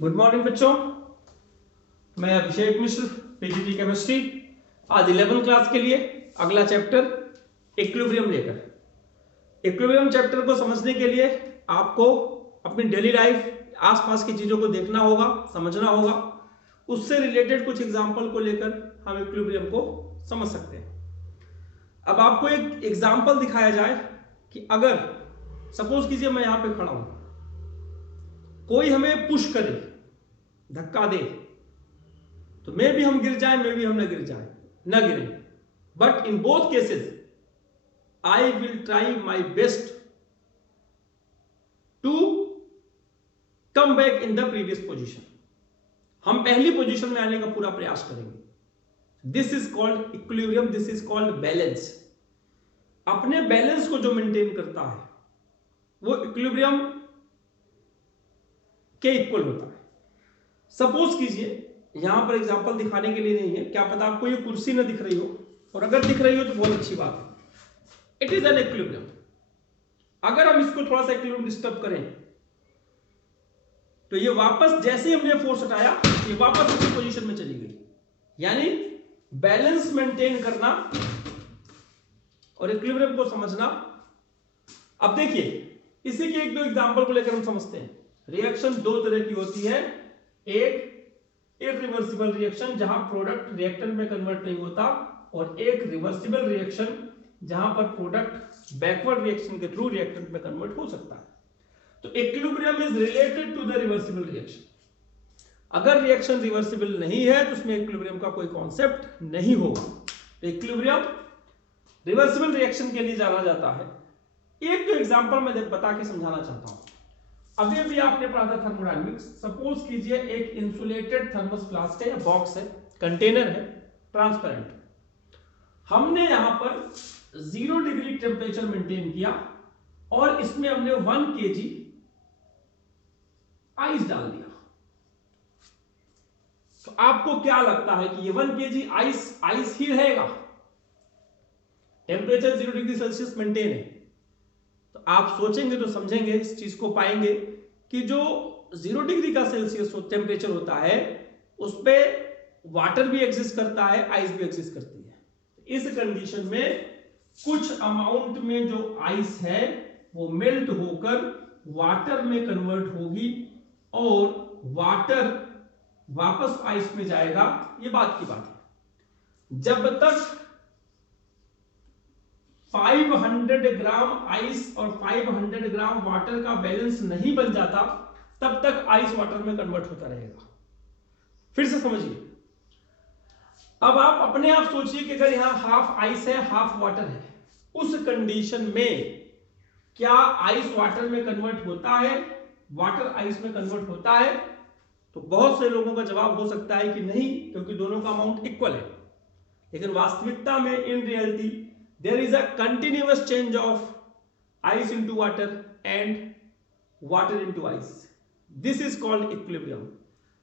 Good morning बच्चों, मैं अभिषेक मिश्र, PGT chemistry. आज 11वीं क्लास के लिए अगला चैप्टर इक्विलिब्रियम लेकर। इक्विलिब्रियम चैप्टर को समझने के लिए आपको अपनी डेली लाइफ, आसपास की चीजों को देखना होगा, समझना होगा। उससे रिलेटेड कुछ एग्जाम्पल को लेकर हम इक्विलिब्रियम को समझ सकते हैं। अब आपको एक एग्जाम्पल दिखाया जाए कि अगर सपोज कीजिए मैं यहां पे खड़ा हूं, कोई हमें पुश करे, धक्का दे, तो मे भी हम गिर जाए, मे भी हम न गिरे, but in both cases I will try my best to come back in the previous position. हम पहली पोजीशन में आने का पूरा प्रयास करेंगे। This is called equilibrium, this is called balance. अपने बैलेंस को जो मेंटेन करता है वो इक्विलिब्रियम के इक्वल होता है। सपोज कीजिए, यहां पर एग्जांपल दिखाने के लिए नहीं है, क्या पता आपको ये कुर्सी ना दिख रही हो, और अगर दिख रही हो तो बहुत अच्छी बात है। It is an equilibrium. अगर हम इसको थोड़ा सा इक्विलिब्रियम डिस्टर्ब करें तो ये वापस, जैसे ही हमने फोर्स हटाया, ये वापस उसी पोजीशन में चली गई। यानी बैलेंस मेंटेन करना और इक्विलिब्रियम को समझना। अब देखिए, इसी के एक दो एग्जांपल को लेकर हम समझते हैं। रिएक्शन दो तरह की होती है। एक इरिवर्सिबल रिएक्शन जहां प्रोडक्ट रिएक्टेंट में कन्वर्ट नहीं होता, और एक रिवर्सिबल रिएक्शन जहां पर प्रोडक्ट बैकवर्ड रिएक्शन के थ्रू रिएक्टेंट में कन्वर्ट हो सकता है। तो equilibrium is related to the reversible reaction. अगर रिएक्शन रिवर्सिबल नहीं है तो उसमें इक्विलिब्रियम का कोई कॉन्सेप्ट नहीं होगा। तो इक्विलिब्रियम रिवर्सिबल रिएक्शन के लिए जाना जाता है। एक तो एग्जांपल मैं बता के समझाना चाहता हूं। अभी अभी आपने पढ़ा था थर्मोडायनेमिक्स। सपोज कीजिए एक इंसुलेटेड थर्मस फ्लास्क है या बॉक्स है, कंटेनर है, ट्रांसपेरेंट। हमने यहां पर 0 डिग्री टेम्परेचर मेंटेन किया और इसमें हमने 1 kg आइस डाल दिया। तो आपको क्या लगता है कि ये 1 kg आइस ही रहेगा? टेम्परेचर 0 डिग्री सेल्सियस मेंटेन है। तो आप सोचेंगे तो समझेंगे, इस चीज को पाएंगे कि जो 0 डिग्री का सेल्सियस टेम्परेचर होता है उस पे वाटर भी एग्जिस्ट करता है, आइस भी एग्जिस्ट करती है। इस कंडीशन में कुछ अमाउंट में जो आइस है वो मेल्ट होकर वाटर में कन्वर्ट होगी और वाटर वापस आइस में जाएगा। ये बात की बात है। जब तक 500 ग्राम आइस और 500 ग्राम वाटर का बैलेंस नहीं बन जाता, तब तक आइस वाटर में कन्वर्ट होता रहेगा। फिर से समझिए। अब आप अपने आप सोचिए कि अगर यहां हाफ आइस है, हाफ वाटर है, उस कंडीशन में क्या आइस वाटर में कन्वर्ट होता है, वाटर आइस में कन्वर्ट होता है? तो बहुत से लोगों का जवाब हो सकता है कि नहीं, क्योंकि दोनों का अमाउंट इक्वल है। लेकिन वास्तविकता में, in reality, there is a continuous change of ice into water and water into ice. This is called equilibrium.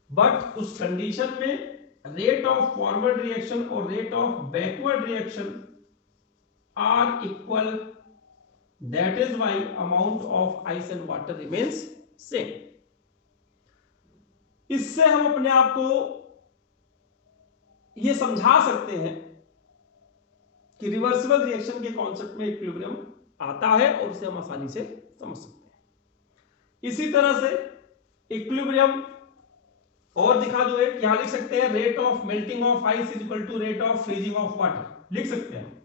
But उस कंडीशन में rate of forward reaction और rate of backward reaction are equal. That is why amount of ice and water remains same. इससे हम अपने आप को ये समझा सकते हैं कि रिवर्सिबल रिएक्शन के कॉन्सेप्ट में इक्विलिब्रियम आता है और उसे हम आसानी से समझ सकते हैं। इसी तरह से इक्विलिब्रियम और दिखा दो, एक यहां लिख सकते हैं, rate of melting of ice is equal to rate of freezing of water. लिख सकते हैं।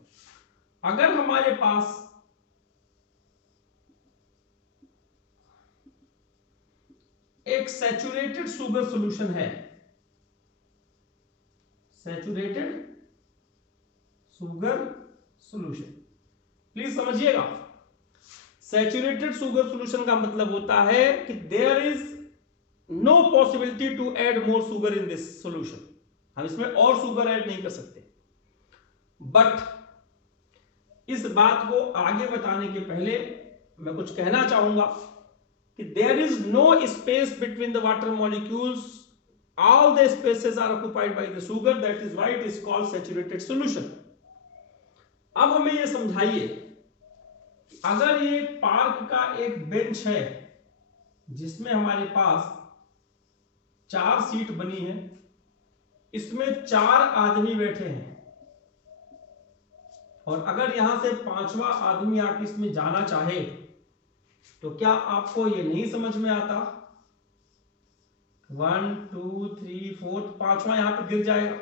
अगर हमारे पास एक सैचुरेटेड शुगर सॉल्यूशन है, सैचुरेटेड शुगर सॉल्यूशन, प्लीज समझिएगा। सैचुरेटेड शुगर सॉल्यूशन का मतलब होता है कि there is no possibility to add more sugar in this solution. हम इसमें और शुगर ऐड नहीं कर सकते। बट इस बात को आगे बताने के पहले मैं कुछ कहना चाहूंगा कि there is no space between the water molecules, all the spaces are occupied by the sugar, that is why it is called saturated solution. अब हमें यह समझाइए कि अगर ये पार्क का एक बेंच है जिसमें हमारे पास 4 सीट बनी है, इसमें 4 आदमी बैठे हैं, और अगर यहां से 5वां आदमी आके इसमें जाना चाहे तो क्या आपको ये नहीं समझ में आता? 1 2 3 4, 5वां यहां पे गिर जाएगा।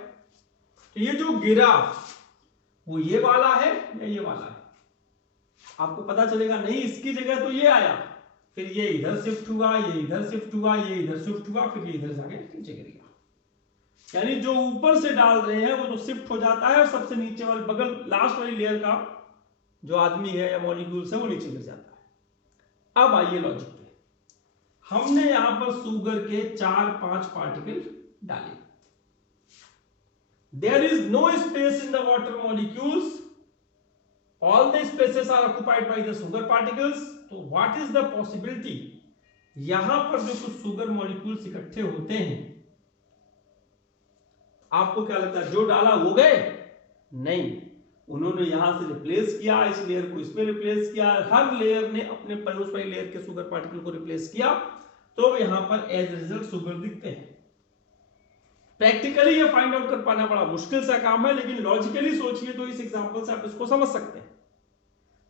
तो ये जो गिरा वो ये वाला है या ये वाला है? आपको पता चलेगा नहीं, इसकी जगह तो ये आया, फिर ये इधर शिफ्ट हुआ, ये इधर शिफ्ट हुआ, ये इधर शिफ्ट हुआ, फिर ये इधर जाके नीचे गिर गया। यानी जो ऊपर से डाल रहे हैं वो तो शिफ्ट हो जाता है, और सबसे नीचे वाले बगल लास्ट वाली लेयर का जो आदमी है या मॉलिक्यूल्स है वो नीचे गिर जाता है। अब आइए लॉजिक पे, हमने यहां पर शुगर के 4-5 पार्टिकल डाले। There is no space in the water molecules, all the spaces are occupied by the sugar particles. तो व्हाट इज द पॉसिबिलिटी, यहां पर जो कुछ शुगर मॉलिक्यूल्स इकट्ठे होते हैं, आपको क्या लगता है जो डाला वो गए? नहीं, उन्होंने यहां से रिप्लेस किया, इस लेयर को इसमें रिप्लेस किया, हर लेयर ने अपने पड़ोस वाली लेयर के शुगर पार्टिकल को रिप्लेस किया, तो यहां पर एज रिजल्ट शुगर दिखते हैं। प्रैक्टिकली ये फाइंड आउट कर पाना बड़ा मुश्किल सा काम है, लेकिन लॉजिकली सोचिए तो इस एग्जांपल से आप इसको समझ सकते हैं।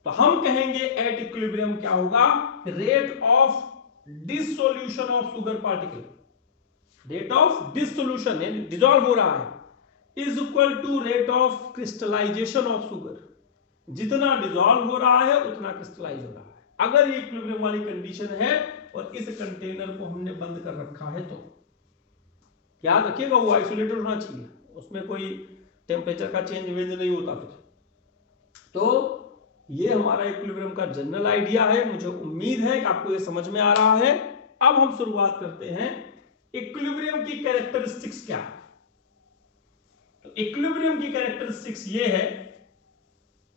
तो हम कहेंगे एट इक्विलिब्रियम क्या होगा, rate of dissolution of sugar particle, rate of dissolution यानी डिसॉल्व हो रहा है, is equal to rate of crystallization of sugar. जितना डिसॉल्व हो रहा है उतना क्रिस्टलाइज हो रहा है। अगर ये इक्विलिब्रियम वाली कंडीशन है और इस कंटेनर को हमने बंद कर रखा है, तो याद रखिएगा वो आइसोलेटेड होना चाहिए, उसमें कोई टेम्परेचर का चेंज वेंज नहीं होता फिर। तो ये हमारा इक्विलिब्रियम का जनरल आइडिया है, मुझे उम्मीद है कि आपको ये समझ में आ रहा है। अब हम शुरुआत करते हैं, इक्विलिब्रियम की कैरेक्टरिस्टिक्स क्या है। तो इक्विलिब्रियम की कैरेक्टरिस्टिक्स ये है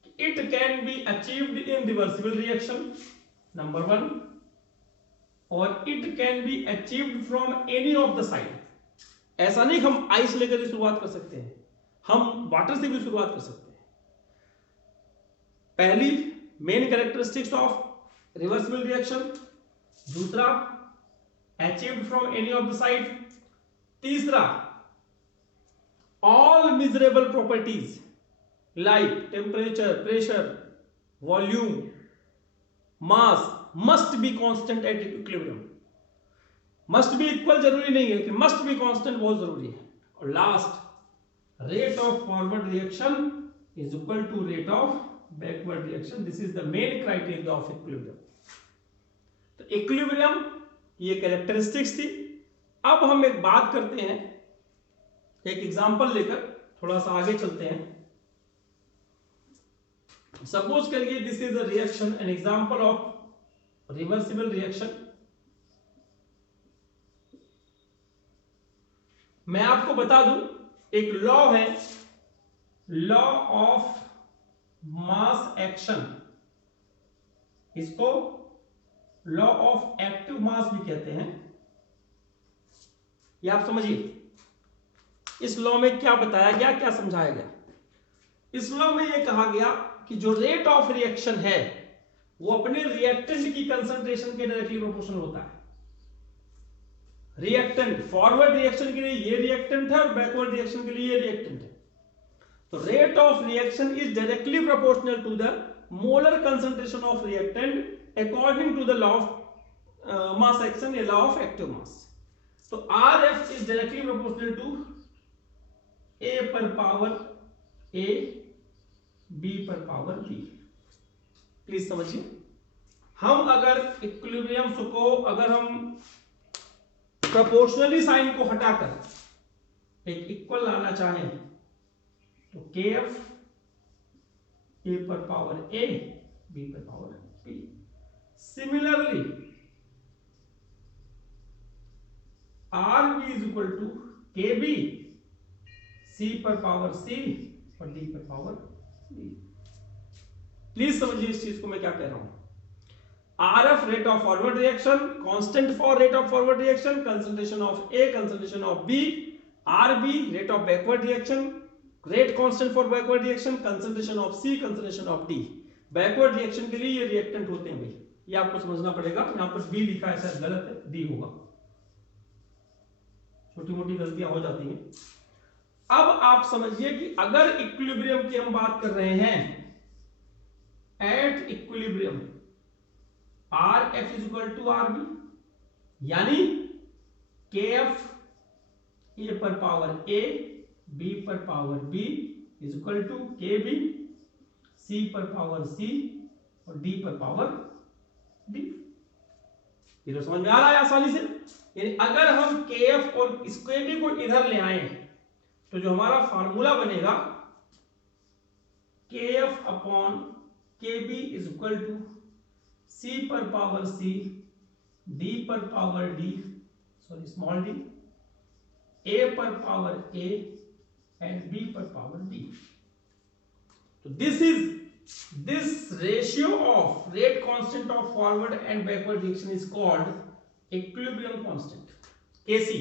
कि it can be achieved in reversible reaction, number 1, और it can be achieved from any of the side. ऐसा नहीं हम आइस लेकर ही शुरुआत कर सकते हैं, हम वाटर से भी शुरुआत कर सकते हैं। पहली main characteristics of reversible reaction, दूसरा achieved from any of the side, तीसरा all measurable properties like temperature, pressure, volume, mass must be constant at equilibrium. Must be equal जरूरी नहीं है कि मस्ट बी कांस्टेंट बहुत जरूरी है। और last, rate of forward reaction is equal to rate of backward reaction. This is the main criteria of equilibrium. तो equilibrium ये कैरेक्टरिस्टिक्स थी। अब हम एक बात करते हैं, एक एग्जांपल लेकर थोड़ा सा आगे चलते हैं। सपोज करिए this is a reaction, an example of reversible reaction. मैं आपको बता दूं, एक लॉ है, लॉ ऑफ मास एक्शन, इसको लॉ ऑफ एक्टिव मास भी कहते हैं। ये आप समझिए, इस लॉ में क्या बताया गया, क्या समझाया गया। इस लॉ में यह कहा गया कि जो रेट ऑफ रिएक्शन है वो अपने रिएक्टेंट की कंसंट्रेशन के डायरेक्टली प्रोपोर्शनल होता है। रिएक्टेंट, फॉरवर्ड रिएक्शन के लिए ये रिएक्टेंट है और बैकवर्ड रिएक्शन के लिए ये रिएक्टेंट है। तो rate of reaction is directly proportional to the molar concentration of reactant according to the law of mass action, law of active mass. तो RF is directly proportional to A पर power A, B पर power B। Please समझिए, हम अगर equilibrium को अगर हम proportionally sign को हटाकर एक इक्वल लाना चाहें तो KF A पर पावर A, B पर power B। Similarly RB is equal to KB, C पर पावर C और D पर पावर D। प्लीज समझिए इस चीज को मैं क्या कह रहा हूं। RF rate of forward reaction, constant for rate of forward reaction, concentration of A, concentration of B। RB rate of backward reaction, rate constant for backward reaction, concentration of C, concentration of D। Backward reaction के लिए ये reactant होते हैं भाई, ये आपको समझना पड़ेगा। यहां पर B लिखा है शायद गलत है, D होगा। छोटी मोटी गलतियां हो जाती हैं। अब आप समझिए कि अगर इक्विलिब्रियम की हम बात कर रहे हैं, at equilibrium R F is equal to R B, यानी के एफ ए पर पावर ए बी पर power B is equal to K B C पर पावर सी और डी पर पावर डी। ये तो समझ में आ रहा है आसानी से। यानी अगर हम के एफ और इसके बी को इधर ले आए तो जो हमारा फार्मूला बनेगा K F upon K B is equal to C पर पावर सी डी पर power D, sorry small D, A पर पावर ए एंड बी पर पावर डी। तो this ratio of rate constant of forward and backward reaction is called equilibrium constant, Kc।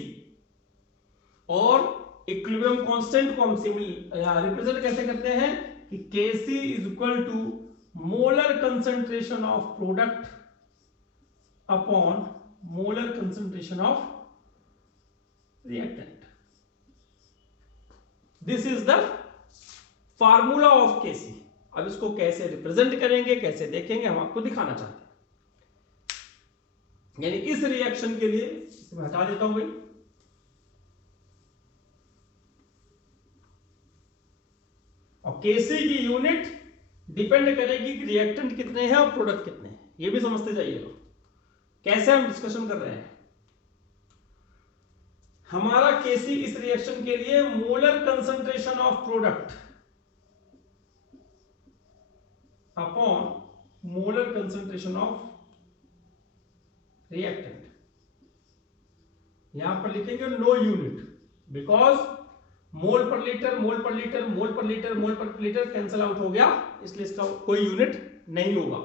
और equilibrium constant को हम represent कैसे करते हैं कि Kc is equal to molar concentration of product upon molar concentration of reactant। This is the formula of Kc। अब इसको कैसे रिप्रेजेंट करेंगे, कैसे देखेंगे, हम आपको दिखाना चाहते हैं। यानी इस रिएक्शन के लिए इसे मैं हटा देता हूं भाई, और Kc की यूनिट डिपेंड करेगी कि रिएक्टेंट कितने हैं और प्रोडक्ट कितने हैं। ये भी समझते जाइएगा कैसे हम डिस्कशन कर रहे हैं। हमारा Kc इस रिएक्शन के लिए molar concentration of product upon molar concentration of reactant. यहां पर लिखेंगे नो यूनिट, बिकॉज मोल पर लीटर मोल पर लीटर मोल पर लीटर मोल पर लीटर कैंसिल आउट हो गया, इसलिए इसका कोई यूनिट नहीं होगा।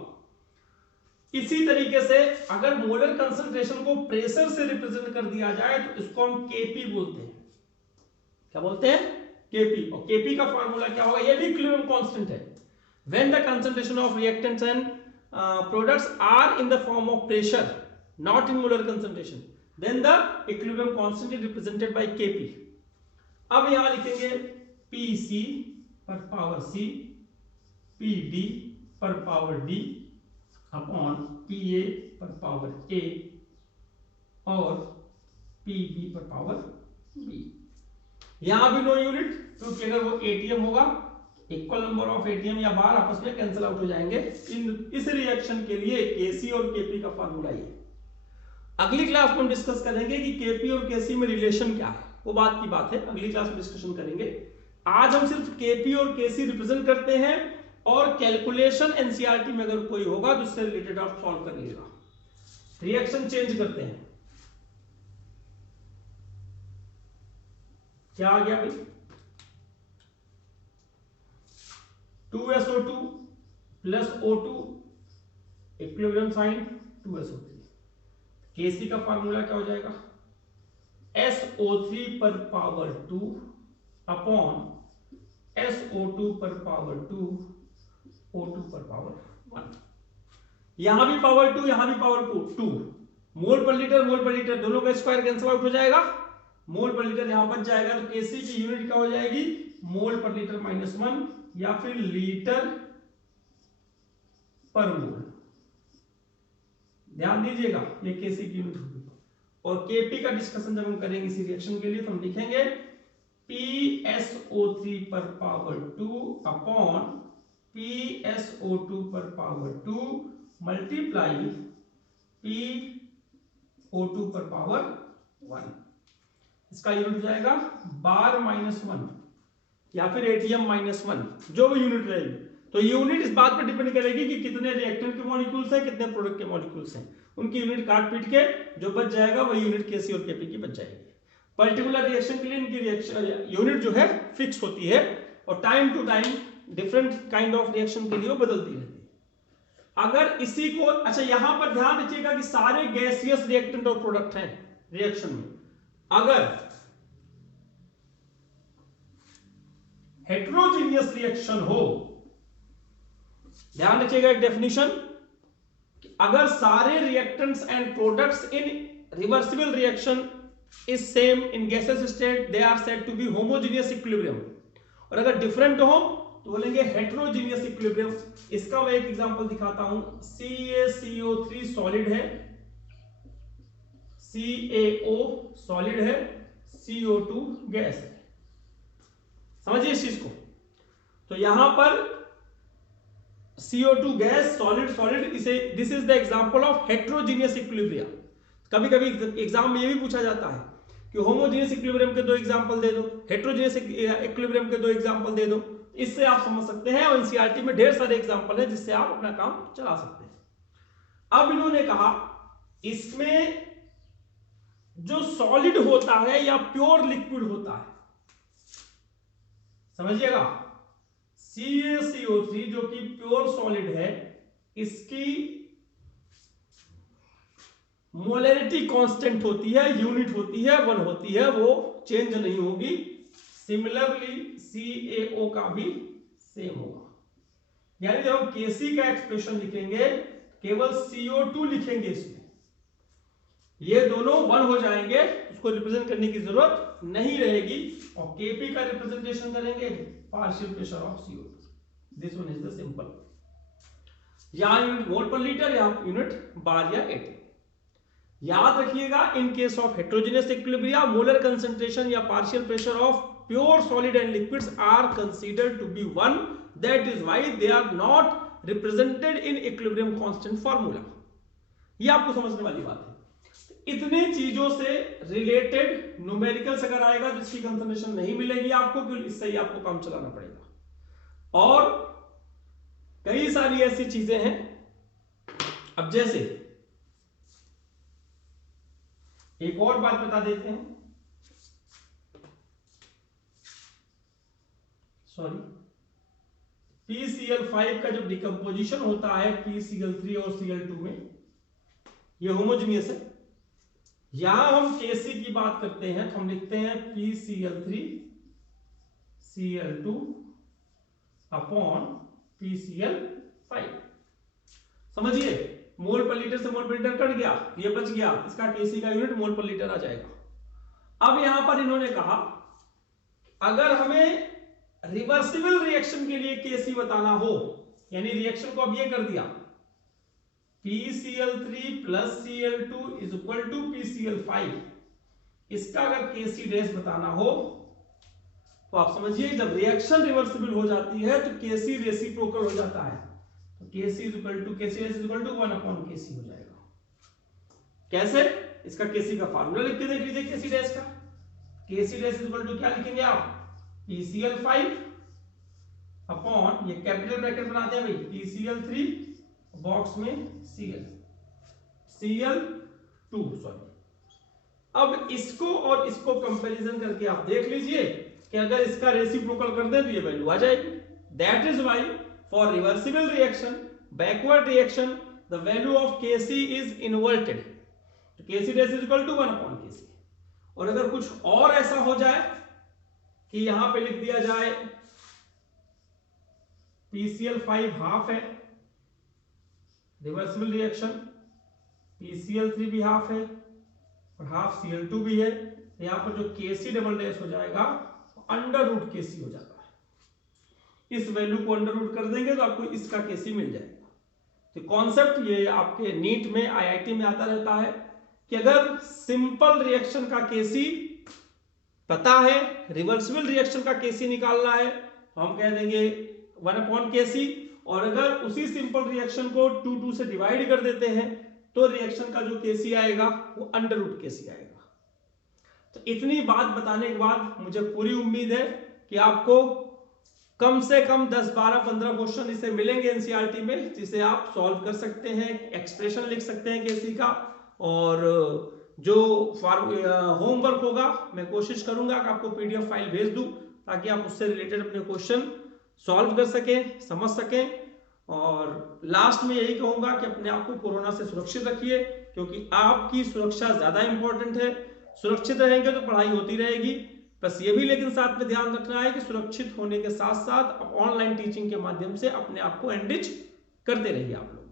इसी तरीके से अगर मोलर कंसंट्रेशन को प्रेशर से रिप्रेजेंट कर दिया जाए तो इसको हम केपी बोलते हैं। क्या बोलते हैं? केपी। और केपी का फार्मूला क्या होगा? ये भी इक्विलिब्रियम कांस्टेंट है। When the concentration of reactants and products are in the form of pressure, not in molar concentration, then the equilibrium constant is represented by Kp। अब यहां लिखेंगे Pc पर पावर C, Pd पर power D upon Pa पर power A और Pb पर power B। यहां भी नो यूनिट, क्योंकि अगर वो एटीएम होगा इक्वल नंबर ऑफ एटीएम या बार आपस में कैंसिल आउट हो जाएंगे। इस रिएक्शन के लिए Kc और Kp का फार्मूला ये। अगली क्लास में हम डिस्कस करेंगे कि Kp और Kc में रिलेशन क्या है, वो बात की बात है, अगली क्लास में डिस्कशन करेंगे। आज हम सिर्फ Kp और Kc रिप्रेजेंट करते हैं और कैलकुलेशन एनसीईआरटी में अगर कोई होगा तो इससे रिलेटेड आप सॉल्व कर लीजिएगा। रिएक्शन चेंज करते हैं। क्या आ गया भाई? 2SO2 plus O2 equilibrium sign 2SO3। Kc का फार्मूला क्या हो जाएगा? SO3 पर पावर 2 अपॉन SO2 पर पावर 2 O2 पर पावर 1। यहां भी पावर 2 यहां भी पावर 2। मोल पर लीटर दोनों का स्क्वायर कैंसिल आउट हो जाएगा, मोल पर लीटर यहां बच जाएगा। तो Kc की यूनिट क्या हो जाएगी? मोल पर लीटर -1 या फिर लीटर पर मोल। ध्यान दीजिएगा, ये Kc की यूनिट होगी। और Kp का डिस्कशन जब हम करेंगे इसी रिएक्शन के लिए तो हम लिखेंगे PSO3 पर पावर 2 अपॉन PSO2 पर पावर 2 मल्टीप्लाई PO2 पर पावर 1। इसका यूनिट हो जाएगा बार -1 या फिर एटीएम -1, जो भी यूनिट रहेगी। तो यूनिट इस बात पर डिपेंड करेगी कि कितने रिएक्टेंट के मॉलिक्यूल्स हैं, कितने प्रोडक्ट के मॉलिक्यूल्स हैं। उनकी यूनिट काट पीट के जो बच जाएगा वही यूनिट Kc और Kp की बच जाएगी। पर्टिकुलर रिएक्शन के लिए इनकी रिएक्शन यूनिट जो है फिक्स होती है और time to time different kind of reaction के लिए वो बदलती रहती है। अगर इसी को, अच्छा यहां पर ध्यान रखिएगा कि सारे गैसियस रिएक्टेंट और प्रोडक्ट हैं रिएक्शन में। अगर हेटेरोजेनियस रिएक्शन हो, ध्यान रखिएगा एक डेफिनेशन, अगर सारे reactants and products in reversible reaction is same in gaseous state, they are said to be homogeneous equilibrium. और अगर different हो तो बोलेंगे heterogeneous equilibrium. इसका मैं एक एग्जांपल दिखाता हूं. CaCO3 सॉलिड है, CaO सॉलिड है, CO2 गैस है. समझिए इस चीज को. तो यहां पर CO2 गैस, सॉलिड सॉलिड, इसे this is the example of heterogeneous equilibrium. कभी कभी एग्जाम में ये भी पूछा जाता है कि होमोजेनियस इक्विलिब्रियम के दो एग्जांपल दे दो, हेटेरोजेनियस इक्विलिब्रियम के दो एग्जांपल दे दो. इससे आप समझ सकते हैं, और एनसीईआरटी में ढेर सारे एग्जांपल है जिससे आप अपना काम चला सकते हैं. अब इन्होंने कहा इसमें जो सॉलिड होता है या प्योर लिक्विड होता है, समझिएगा, CaCO3 जो कि प्योर सॉलिड है, इसकी मोलरिटी कांस्टेंट होती है, यूनिट होती है, 1 होती है, वो चेंज नहीं होगी. सिमिलरली CaO का भी सेम होगा. यानी जब हम Kc का एक्सप्रेशन लिखेंगे केवल CO2 लिखेंगे, इसमें ये दोनों 1 हो जाएंगे, उसको रिप्रेजेंट करने की जरूरत नहीं रहेगी. और Kp का रिप्रेजेंटेशन करेंगे partial pressure of CO2. This one is the simple. या यूनिट मोल पर लीटर या यूनिट बार या एटम. याद रखिएगा, in case of heterogeneous equilibria molar concentration या partial pressure of pure solid and liquids are considered to be 1. That is why they are not represented in equilibrium constant formula. ये आपको समझने वाली बात है. इतने चीजों से रिलेटेड न्यूमेरिकल्स अगर आएगा जिसकी कंसंट्रेशन नहीं मिलेगी आपको, क्योंकि इससे ही आपको काम चलाना पड़ेगा. और कई सारी ऐसी चीजें हैं. अब जैसे एक और बात बता देते हैं, सॉरी, PCl5 का जब डिकम्पोजिशन होता है PCl3 और Cl2 में, ये होमोजेनियस है. यहां हम Kc की बात करते हैं तो हम लिखते हैं PCl3 Cl2 अपॉन PCl5. समझिए, मोल पर लीटर से मोल पर लीटर कट गया, ये बच गया, इसका Kc का यूनिट मोल पर लीटर आ जाएगा. अब यहां पर इन्होंने कहा अगर हमें रिवर्सिबल रिएक्शन के लिए Kc बताना हो, यानी रिएक्शन को अब ये कर दिया PCl3 plus Cl2 is equal to PCl5, इसका अगर Kc डैश बताना हो तो आप समझिए जब रिएक्शन रिवर्सिबल हो जाती है तो Kc रेसिप्रोकल हो जाता है. तो Kc is equal to Kc dash is equal to 1 upon Kc हो जाएगा. कैसे? इसका Kc का फार्मूला लिख के देख लीजिए. Kc डैश का Kc dash is equal to क्या लिखेंगे आप? PCl5 अपॉन, ये कैपिटल ब्रैकेट बनाते हैं भाई, PCl3 बॉक्स में Cl2 सॉरी. अब इसको और इसको कंपैरिजन करके आप देख लीजिए कि अगर इसका रेसिप्रोकल कर दें तो ये वैल्यू आ जाएगी. That is why for reversible reaction, backward reaction, the value of Kc is inverted. तो Kc dash is equal to 1 upon Kc. और अगर कुछ और ऐसा हो जाए कि यहां पे लिख दिया जाए PCl5 हाफ है, रिवर्सिबल रिएक्शन, PCl3 भी हाफ है और हाफ Cl2 भी है, तो यहां पर जो Kc डबल डैश हो जाएगा अंडर रूट Kc हो जाता है. इस वैल्यू को अंडर रूट कर देंगे तो आपको इसका Kc मिल जाएगा. तो कॉन्सेप्ट ये आपके नीट में, IIT में आता रहता है कि अगर सिंपल रिएक्शन का Kc पता है, रिवर्सिबल रिएक्शन का Kc निकालना है तो हम कह देंगे 1 अपॉन Kc. और अगर उसी सिंपल रिएक्शन को 2 से डिवाइड कर देते हैं तो रिएक्शन का जो Kc आएगा वो अंडर रूट Kc आएगा. तो इतनी बात बताने के बाद मुझे पूरी उम्मीद है कि आपको कम से कम 10, 12, 15 क्वेश्चन इसे मिलेंगे एनसीईआरटी में, जिसे आप सॉल्व कर सकते हैं, एक्सप्रेशन लिख सकते हैं Kc का. और जो होमवर्क होगा मैं कोशिश करूंगा कि आपको PDF फाइल भेज दूं ताकि आप उससे रिलेटेड अपने क्वेश्चन सॉल्व कर सकें, समझ सकें. और लास्ट में यही कहूंगा कि अपने आप को कोरोना से सुरक्षित रखिए, क्योंकि आपकी सुरक्षा ज्यादा इंपॉर्टेंट है. सुरक्षित रहेंगे तो पढ़ाई होती रहेगी. बस ये भी लेकिन साथ में ध्यान रखना है कि सुरक्षित होने के साथ साथ ऑनलाइन टीचिंग के माध्यम से अपने आप को एनरिच करते रहिए आप लोग.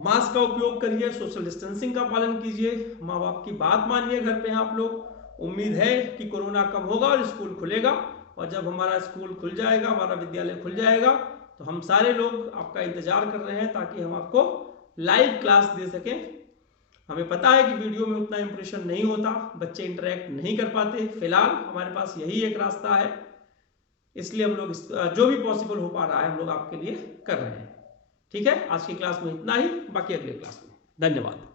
मास्क का उपयोग करिए, सोशल डिस्टेंसिंग का पालन कीजिए, माँ बाप की बात मानिए घर पे आप लोग। उम्मीद है कि कोरोना कम होगा और स्कूल खुलेगा, और जब हमारा स्कूल खुल जाएगा, हमारा विद्यालय खुल जाएगा, तो हम सारे लोग आपका इंतजार कर रहे हैं ताकि हम आपको लाइव क्लास दे सकें। हमें पता है कि वीडियो में उतना इंप्रेशन नहीं होता, बच्चे इंटरेक्ट नहीं कर पाते, फिलहाल हमारे पास यही एक रास्ता है, इसलिए हम लोग जो भी पॉसिबल हो पा रहा है हम लोग आपके लिए कर रहे हैं। ठीक है, आज की क्लास में इतना ही, बाकी अगले क्लास में। धन्यवाद।